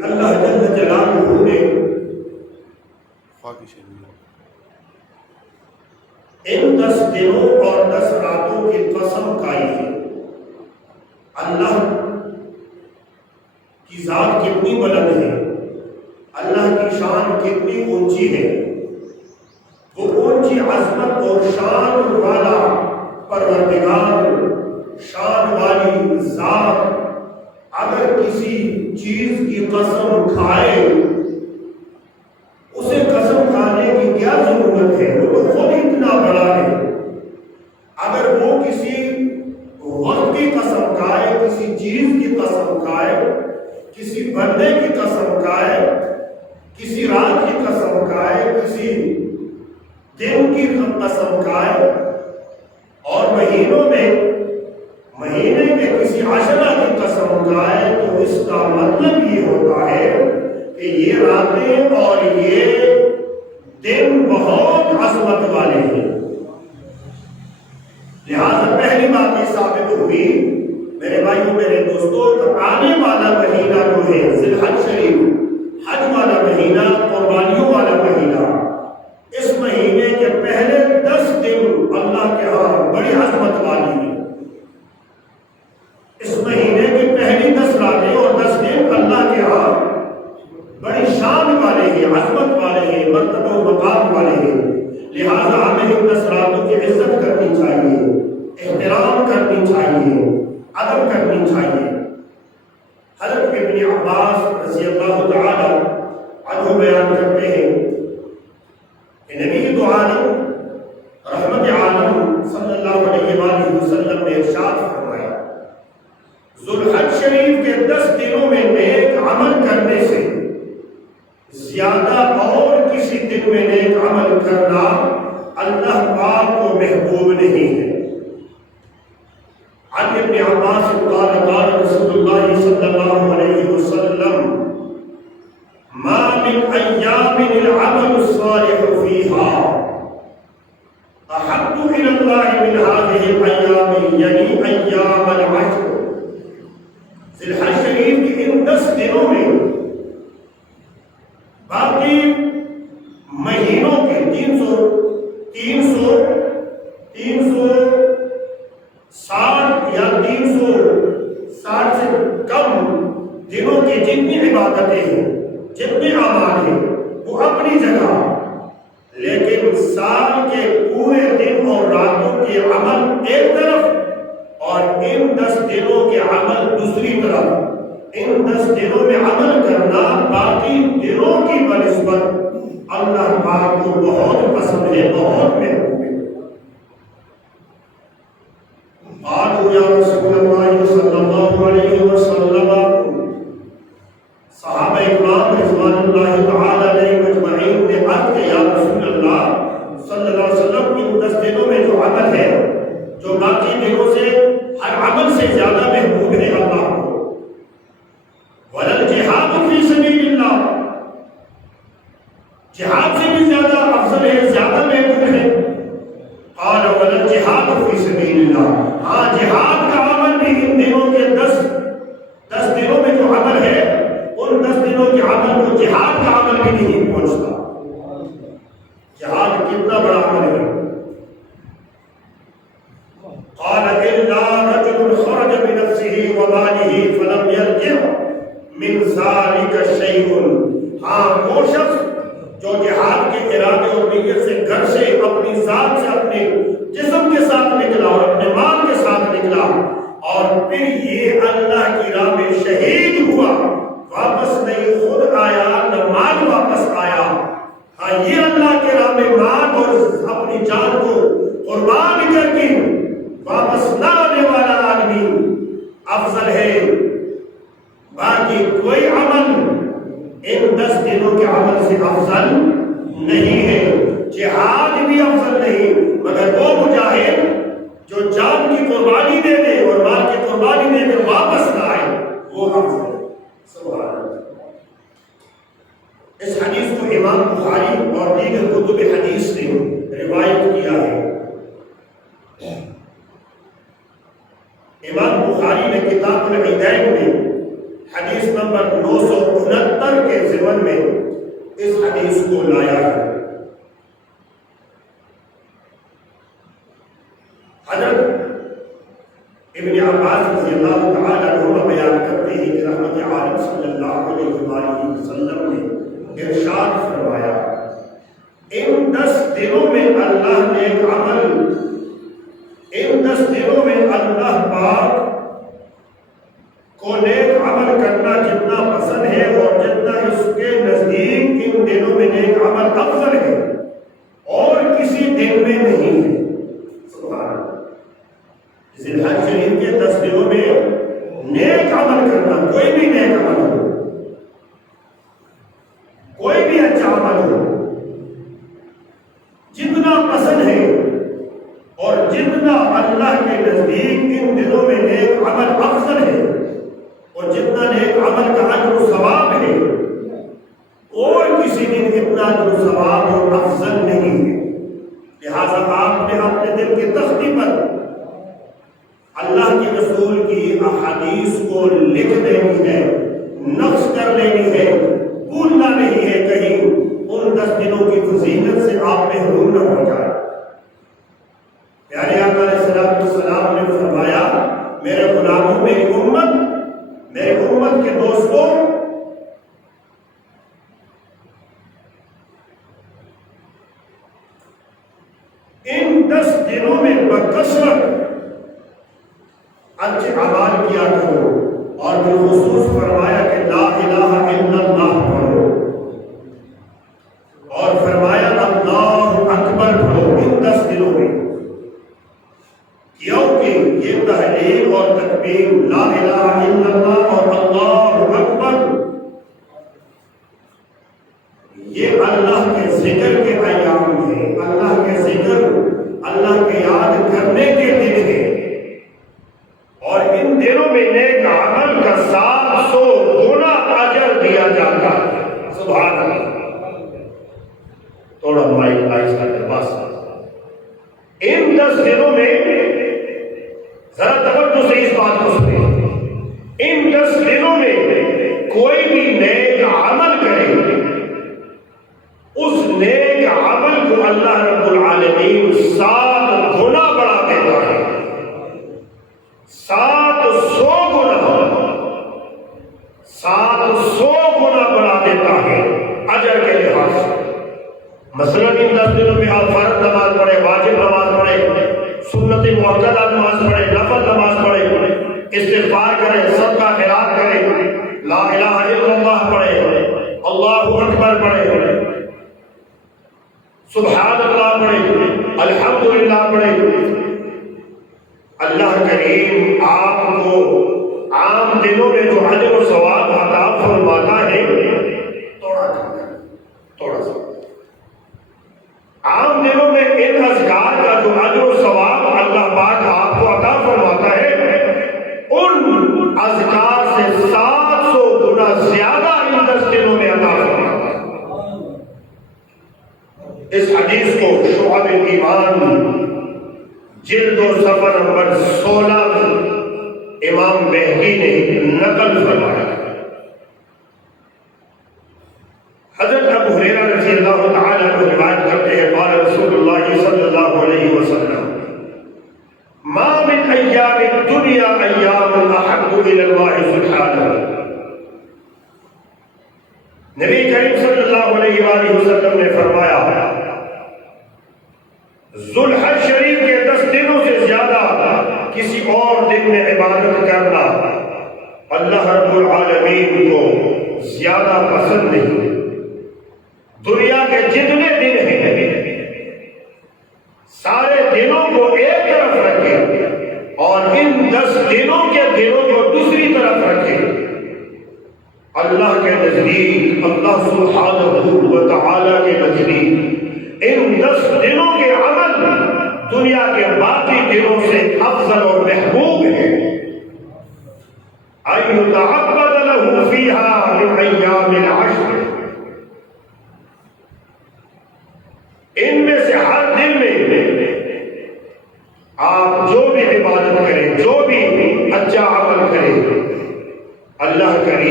کہ اللہ جل جلالہ نے ان 10 دنوں اور 10 راتوں کی قسم کھائی ہے۔ اللہ کی ذات کتنی بلند ہے، اللہ کی شان کتنی اونچی ہے، وہ اونچی عظمت اور شان والا پروردگار، شان والی ذات اگر کسی چیز کی قسم کھائے، اسے قسم کھانے کی کیا ضرورت ہے، وہ تو خود اتنا بڑا ہے۔ اگر وہ کسی وقت کی قسم کھائے، کسی چیز کی قسم کھائے، کسی بندے کی قسم کھائے، کسی رات کی قسم کھائے، کسی دن کی قسم کھائے، اور مہینے کے کسی عشرہ کی قسم کھائے، تو اس کا مطلب یہ ہوتا ہے کہ یہ راتیں اور یہ دن بہت عظمت والے ہیں۔ لہذا پہلی بات یہ ثابت ہوئی میرے بھائیوں میرے دوستوں، آنے والا مہینہ جو ہے ذی الحج شریف، حج والا مہینہ، قربانیوں والا مہینہ، اس مہینے کے پہلے 10 دن اللہ کے ہاں بڑی عظمت والی ہے۔ اس مہینے کی پہلی 10 راتیں اور 10 دن اللہ کے ہاں بڑی شان والے ہیں، عظمت والے ہیں، مرتبہ و مقام والے ہیں۔ لہذا ہمیں ان 10 راتوں کی عزت کرنی چاہیے، احترام کرنی چاہیے، ادب کرنی چاہیے۔ حضرت ابن عباس رضی اللہ تعالی عنہ بیان کرتے ہیں کہ نبی دو عالم رحمت عالم صلی اللہ علیہ وآلہ وسلم نے ارشاد فرمایا، ذوالحج شریف کے 10 دنوں میں نیک عمل کرنے سے زیادہ اور کسی دن میں نیک عمل کرنا اللہ پاک کو محبوب نہیں ہے۔ عن ابن عباس قال قال رسول اللہ صلی اللہ علیہ وسلم ما من ایام العمل الصالح فیہا احب الى اللہ من هذه الايام یعنی ایام العشر۔ ذی الحج شریف کی ان 10 دنوں میں باقی مہینوں کے 360 یا 360 سے کم دنوں کی جتنی عبادتیں ہیں، جتنے اعمال ہیں، وہ اپنی جگہ، لیکن سال کے پورے دن اور راتوں کے عمل ایک طرف اور ان 10 دنوں کے عمل دوسری طرف۔ ان 10 دنوں میں عمل کرنا باقی دنوں کی بنسبت اللہ پاک کو بہت پسند ہے، بہت محبوب ہے۔ قالوا یا رسول اللہ صلی اللہ علیہ وسلم، صحابہ اکرام رضوان اللہ تعالی علیہم اجمعین نے عرض کیا، یا رسول اللہ صلی اللہ علیہ وسلم، ان 10 دنوں میں جو عمل ہے، جو باقی دنوں سے ہر عمل سے زیادہ محبوب ہے اللہ کو، وَلَلْجِهَادُ فِي سَبِيلِ اللَّهِ، جہاد سے بھی زیادہ افضل ہے، زیادہ محبوب ہے۔ قَالَ وَلَلْجِهَادُ فِي سَبِيلِ اللَّهِ، ہاں جہاد کا عمل بھی ان دنوں کے 10 دنوں میں جو عمل ہے، ان 10 دنوں کے عمل کو جہاد کا عمل بھی نہیں پہنچتا۔ جہاد کتنا بڑا عمل ہے۔ قَالَ إِلَّا رَجُلٌ خَرَجَ بِنَفْسِهِ وَمَالِهِ فَلَمْ يَرْجِعْ من ذالک شیء، ہاں وہ شخص جو جہاد کے ارادے اور نیت سے گھر سے اپنی ذات سے اپنے جسم کے ساتھ نکلا اور اپنے مال کے ساتھ نکلا اور پھر یہ اللہ کی راہ میں شہید ہوا، واپس نہیں خود آیا نہ مال واپس آیا، ہاں یہ اللہ کے راہ میں مال اور اپنی جان کو قربان کر کے واپس نہ آنے والا آدمی افضل ہے۔ باقی کوئی عمل ان 10 دنوں کے عمل سے افضل نہیں ہے۔ جہاد بھی افضل نہیں، مگر وہ مجاہد جو جان کی قربانی دے دے اور مال کی قربانی دے کر واپس نہ آئے، وہ افضل ہے۔ سبحان اللہ۔ اس حدیث کو امام بخاری اور دیگر کتب حدیث نے روایت کیا ہے۔ امام بخاری نے کتاب العیدین میں حدیث نمبر نمبر 969 کے ضمن میں اس حدیث کو لایا ہے۔ حضرت ابن عباس رضی اللہ تعالیٰ عنہ بیان کرتے ہیں کہ رحمت عالم صلی اللہ علیہ وآلہ وسلم نے ارشاد فرمایا، ان 10 دنوں میں اللہ نے ایک عمل، ان 10 دنوں میں اللہ پاک کو نیک عمل کرنا جتنا پسند ہے اور جتنا اس کے نزدیک ان دنوں میں نیک عمل افضل ہے اور کسی دن میں نہیں ہے۔ سبحان اللہ۔ ذی الحج شریف کے 10 دنوں میں نیک عمل کرنا، کوئی بھی نیک عمل ہو، کوئی بھی اچھا عمل ہو، جتنا پسند ہے اور جتنا اللہ کے نزدیک ان دنوں میں نیک عمل افضل ہے اور جتنا نیک عمل کا اجر و ثواب ہے اور کسی دن اتنا اجر و ثواب اور افضل نہیں ہے۔ لہذا آپ نے اپنے دل کی تختی پر اللہ کے رسول کی احادیث کو لکھ دینی ہے، نقش کر لینی ہے، بھولنا نہیں ہے کہیں ان 10 دنوں کی فضیلت سے آپ محروم نہ ہو جائے۔ پیارے آقا علیہ السلام نے فرمایا، میرے غلاموں، میری امت کے دوستوں، ان 10 دنوں میں بکثرت اچھے اعمال کیا کرو اور بالخصوص فرمایا کہ لا الہ الا اللہ پڑھو اور فرمایا اللہ اکبر پڑھو ان 10 دنوں میں، کیونکہ یہ تحلیل اور تکبیر لا الہ الا اللہ اور اللہ اکبر یہ اللہ کے ذکر کے ایام ہیں، اللہ کے ذکر، اللہ کے یاد کرنے کے دن ہیں، اور ان دنوں میں نیک عمل کا 700 گنا اجر دیا جاتا ہے۔ سبحان اللہ۔ تھوڑا مائک آہستہ کر بس۔ ان 10 دنوں میں ذرا توجہ سے اس بات کو سنیں، ان 10 دنوں میں کوئی بھی نیک عمل کرے، اس نیک عمل کو اللہ رب العالمین 7 گنا بڑھا دیتا ہے، 700 گنا بڑھا دیتا ہے اجر کے لحاظ سے۔ مثلا ان 10 دنوں میں آپ فرض نماز پڑھے، واجب نماز پڑھے، سنت مؤکدہ نماز پڑھے، نفل نماز پڑھے، استغفار کرے، صدقہ خیرات کرے، لا الہ الا اللہ پڑھے، اللہ اکبر پڑھے، سبحان اللہ پڑھے، الحمدللہ پڑھے، اللہ کریم آپ کو عام دنوں میں جو اجر و ثواب عطا فرماتا ہے، تھوڑا سا عام دنوں میں ان اذکار کا جو اجر و ثواب اللہ پاک آپ کو عطا فرماتا ہے، ان اذکار سے 700 گنا زیادہ ان 10 دنوں میں عطا فرماتا ہے۔ اس حدیث کو شعب الایمان جلد و صفحہ نمبر 16 میں امام بہقی نے نقل فرمایا۔ حضرت ابو ہریرہ رضی اللہ تعالی عنہ روایت کرتے ہیں، قال رسول اللہ صلی اللہ علیہ وسلم، ما من ایام الدنیا ایام احب الی اللہ سبحانہ۔ نبی کریم صلی اللہ علیہ وآلہ وسلم نے فرمایا، ذوالحج شریف کے 10 دنوں سے زیادہ کسی اور دن میں عبادت کرنا اللہ رب العالمین کو زیادہ پسند نہیں۔ دنیا کے جتنے دن ہیں سارے دنوں کو ایک طرف رکھیں اور ان 10 دنوں کے دنوں کو دوسری طرف رکھیں۔ اللہ کے نزدیک، اللہ سبحانہ و تعالی کے نزدیک ان 10 دنوں کے عمل دنیا کے باقی دنوں سے افضل اور محبوب ہے۔ أَن يُتَعَبَّدَ لَهُ فِيهَا مِنْ أَيَّامِ الْعَشْرِ، ان میں سے ہر دن میں آپ جو بھی عبادت کریں، جو بھی اچھا عمل کریں، اللہ کریم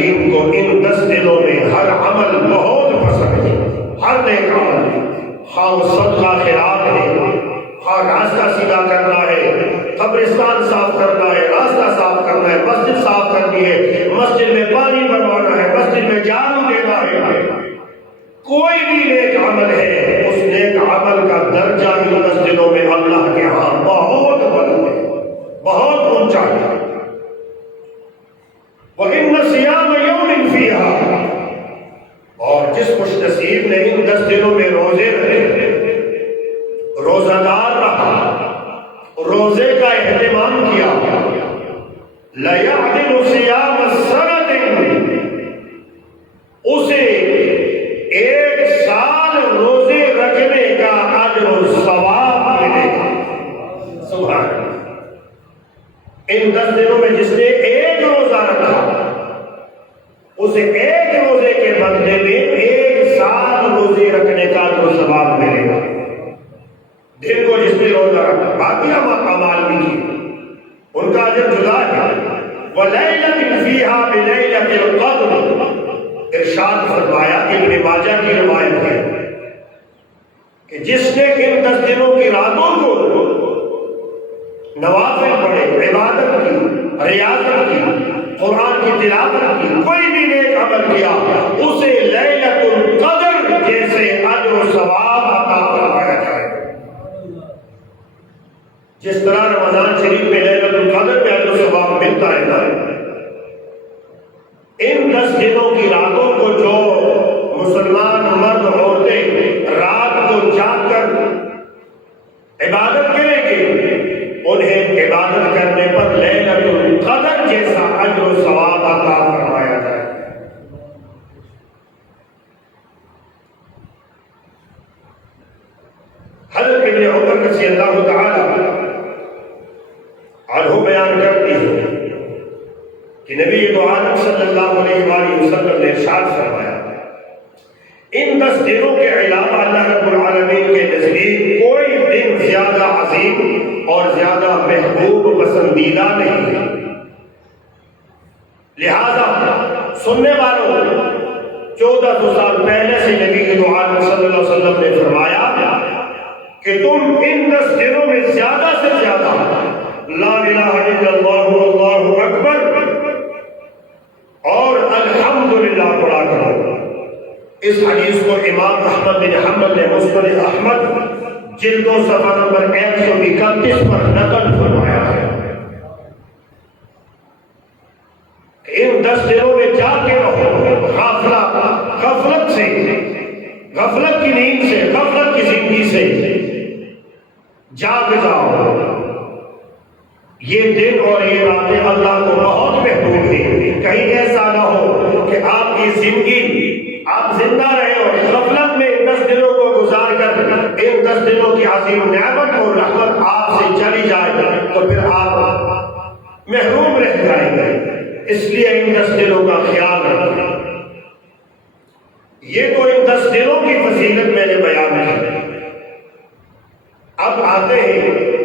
کریم کو ان 10 دنوں میں ہر عمل بہت پسند ہے، ہر نیک عمل، خواہ وہ صدقہ خیرات ہے، خواہ راستہ سیدھا کرنا ہے، قبرستان صاف کرنا ہے، راستہ صاف کرنا ہے، مسجد صاف کرنی ہے، مسجد میں پانی بھروانا ہے، مسجد میں جھاڑو دینا ہے، کوئی بھی نیک عمل ہے، اس نیک عمل کا درجہ ان 10 دنوں میں اللہ کے ہاں بہت بلند ہے، بہت اونچا ہے۔ وَإِنَّ صِيَامَ يَوْمٍ فِيهَا، اور جس خوش نصیب نے ان 10 دنوں میں روزے رکھے، روزہ دار رہا، روزے کا اہتمام کیا، لَيَعْدِلُ صِيَامَ السَّنَةِ، اسے 1 سال روزے رکھنے کا اجر و ثواب ملے گا۔ سبحان اللہ، ان 10 دنوں میں جس نے ایک روزہ رکھا اسے ایک روزے کے بدلے میں 1 سال روزے رکھنے کا اجر و ثواب ملے گا۔ دن کو جس نے روزہ رکھا، باقی اعمال بھی کیے، ان کا اجر جدا ہے۔ وَلَيْلَةٍ فِيهَا بِلَيْلَةِ الْقَدْرِ، ارشاد فرمایا، ابن ماجہ کی روایت ہے کہ جس نے ان 10 دنوں کی راتوں کو نوافل پڑھے، عبادت کی، ریاضت کی، قرآن کی تلاوت کی، کوئی بھی نیک عمل کیا، اسے لیلۃ القدر جیسے اجر و ثواب عطا فرمایا جائے۔ جس طرح رمضان شریف میں لیلۃ القدر میں اجر و ثواب ملتا ہے نا، ان 10 دنوں کی راتوں کو جو مسلمان مرد عورتیں رات کو جاگ کر عبادت کریں گے، انہیں عبادت کرنے پر لیلۃ القدر جیسا اجر و ثواب عطا فرمایا جائے۔ حضرت ابن عمر رضی اللہ تعالی عنہ بیان کرتی ہے کہ نبی دو عالم صلی اللہ علیہ وآلہ وسلم نے ارشاد فرمایا، ان 10 دنوں کے علاوہ اللہ رب العالمین کے نزدیک کوئی دن زیادہ عظیم اور زیادہ محبوب پسندیدہ نہیں ہے۔ لہذا سننے والوں، 1400 سال پہلے سے نبی دو عالم صلی اللہ علیہ وسلم نے فرمایا کہ تم ان 10 دنوں میں زیادہ سے زیادہ لا الہ الا اللہ واللہ اکبر اور الحمدللہ پڑھا کرو۔ اس حدیث کو امام احمد بن حنبل نے مسند احمد جلد و صفحہ نمبر 131 پر نقل فرمایا ہے کہ ان 10 دنوں میں جاگ کے رہو، غفلت سے، غفلت کی نیند سے، غفلت کی زندگی سے جاگ جاؤ۔ یہ دن اور یہ راتیں اللہ کو بہت محبوب ہیں، کہیں ایسا نہ ہو کہ آپ کی زندگی، آپ زندہ رہے اور غفلت میں ان 10 دنوں کو گزار کر ان 10 دنوں کی عظیم نعمت اور رحمت آپ سے چلی جائے تو پھر آپ محروم رہ جائیں گے۔ اس لیے ان 10 دنوں کا خیال رکھیں۔ یہ تو ان 10 دنوں کی فضیلت میں نے بیان کی۔ اب آتے ہیں